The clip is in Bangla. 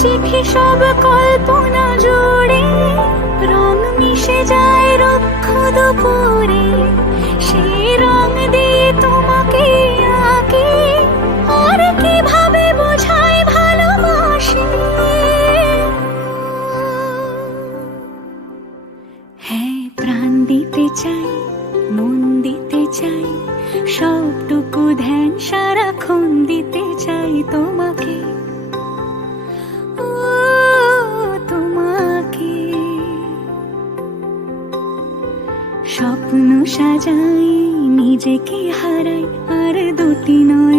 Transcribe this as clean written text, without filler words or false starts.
চিঠি সব কল্পনা জুড়ে, রং মিশে যায় রুক্ষ দুপুরে, সেই রং দিয়ে তোমাকে আঁকি, আর কিভাবে বোঝাই ভালোবাসি। হ্যাঁ, প্রাণ দিতে চাই, মন দিতে চাই, সবটুকু ধ্যান সারাক্ষণ দিতে চাই তোমাকে, ও তোমাকে। স্বপ্ন সাজাই, নিজেকে হারাই, আর দুটি নয়